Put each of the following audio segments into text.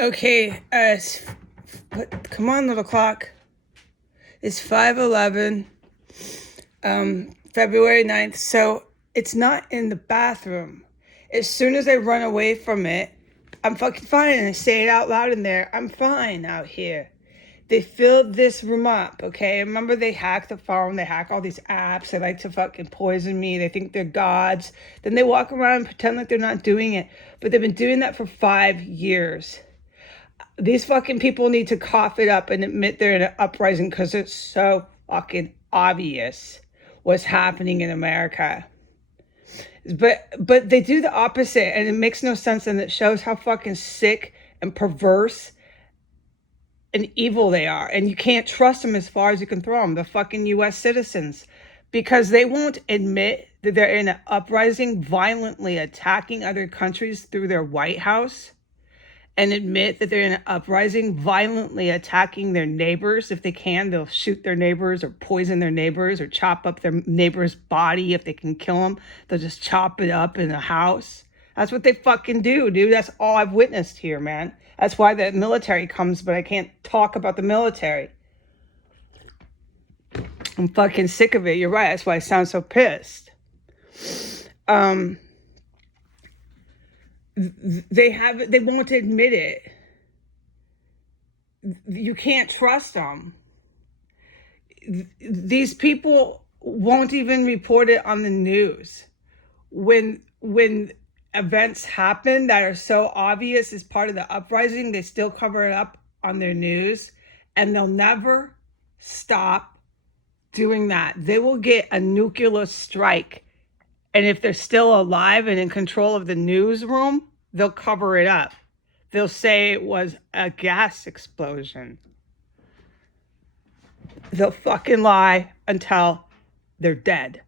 Okay, come on, little clock. It's 5:11, February 9th. So it's not in the bathroom. As soon as I run away from it, I'm fucking fine. And I say it out loud in there. I'm fine out here. They filled this room up, okay? Remember they hack the phone, they hack all these apps, they like to fucking poison me, they think they're gods. Then they walk around and pretend like they're not doing it. But they've been doing that for 5 years. These fucking people need to cough it up and admit they're in an uprising because it's so fucking obvious what's happening in America. But they do the opposite and it makes no sense, and it shows how fucking sick and perverse and evil they are. And you can't trust them as far as you can throw them, the fucking US citizens, because they won't admit that they're in an uprising violently attacking other countries through their White House, and admit that they're in an uprising violently attacking their neighbors. If they can, they'll shoot their neighbors or poison their neighbors or chop up their neighbor's body. If they can kill them, they'll just chop it up in a house. That's what they fucking do, dude. That's all I've witnessed here, man. That's why the military comes, but I can't talk about the military. I'm fucking sick of it. You're right. That's why I sound so pissed. They won't admit it. You can't trust them. These people won't even report it on the news. When events happen that are so obvious as part of the uprising, they still cover it up on their news, and they'll never stop doing that. They will get a nuclear strike, and if they're still alive and in control of the newsroom, they'll cover it up. They'll say it was a gas explosion. They'll fucking lie until they're dead.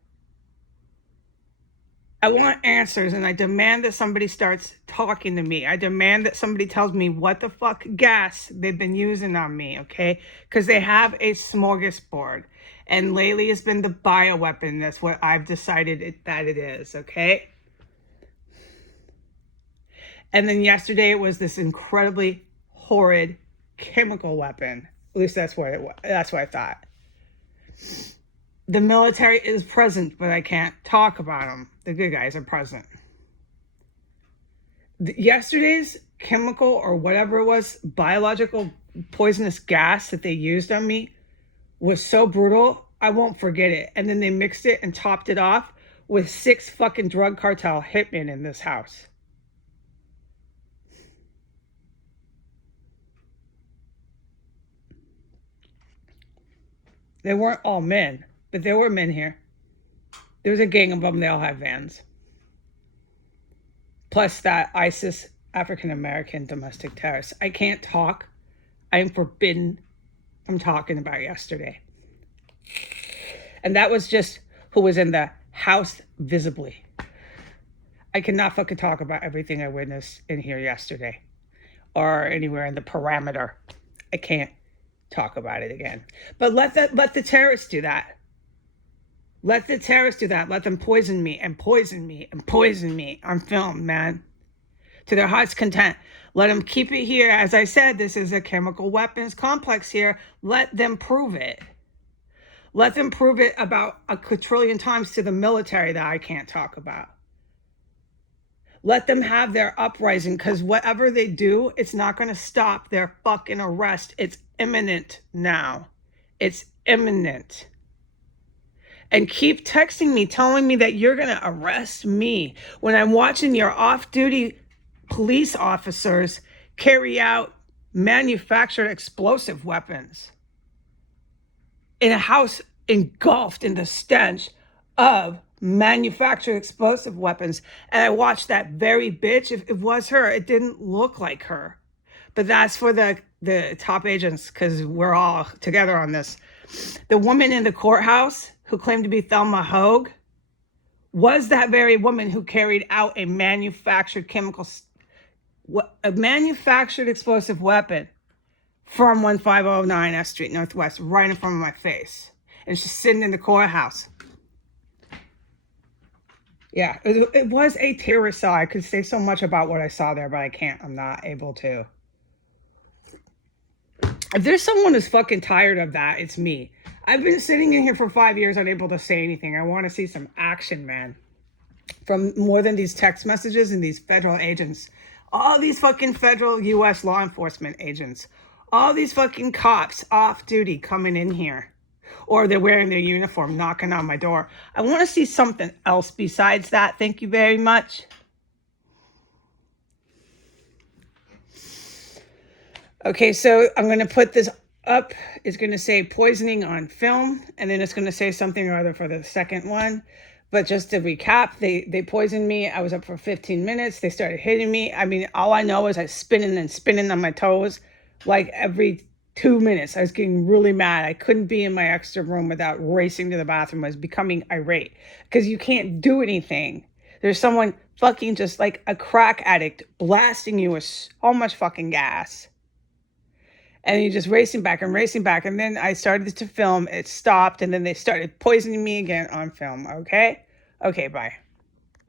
I want answers, and I demand that somebody starts talking to me. I demand that somebody tells me what the fuck gas they've been using on me, okay? Because they have a smorgasbord, and lately it's been the bioweapon. That's what I've decided that it is, okay? And then yesterday it was this incredibly horrid chemical weapon. At least that's what it was. That's what I thought. The military is present, but I can't talk about them. The good guys are present. Yesterday's chemical or whatever it was, biological poisonous gas that they used on me was so brutal, I won't forget it. And then they mixed it and topped it off with 6 fucking drug cartel hitmen in this house. They weren't all men, but there were men here. There was a gang of them. They all had vans. Plus that ISIS African-American domestic terrorist. I can't talk. I am forbidden from talking about yesterday. And that was just who was in the house visibly. I cannot fucking talk about everything I witnessed in here yesterday or anywhere in the parameter. I can't talk about it again. But let the terrorists do that. Let the terrorists do that. Let them poison me and poison me and poison me on film, man. To their heart's content. Let them keep it here. As I said, this is a chemical weapons complex here. Let them prove it. Let them prove it about a quadrillion times to the military that I can't talk about. Let them have their uprising, because whatever they do, it's not going to stop their fucking arrest. It's imminent now. It's imminent. And keep texting me, telling me that you're going to arrest me when I'm watching your off-duty police officers carry out manufactured explosive weapons in a house engulfed in the stench of manufactured explosive weapons. And I watched that very bitch. If it was her, it didn't look like her. But that's for the top agents, because we're all together on this. The woman in the courthouse who claimed to be Thelma Hogue was that very woman who carried out a manufactured manufactured explosive weapon from 1509 S Street Northwest, right in front of my face. And she's sitting in the courthouse. Yeah, it was a terrorist cell. I could say so much about what I saw there, but I can't. I'm not able to. If there's someone who's fucking tired of that, it's me. I've been sitting in here for 5 years unable to say anything. I want to see some action, man. From more than these text messages and these federal agents. All these fucking federal U.S. law enforcement agents. All these fucking cops off duty coming in here. Or they're wearing their uniform, knocking on my door. I want to see something else besides that. Thank you very much. Okay, so I'm going to put this up. It's going to say poisoning on film, and then it's going to say something or other for the second one. But just to recap, they poisoned me. I was up for 15 minutes. They started hitting me. I mean, all I know is I was spinning and spinning on my toes like every 2 minutes. I was getting really mad. I couldn't be in my extra room without racing to the bathroom. I was becoming irate because you can't do anything. There's someone fucking just like a crack addict blasting you with so much fucking gas. And you're just racing back and racing back. And then I started to film. It stopped. And then they started poisoning me again on film. Okay? Okay, bye.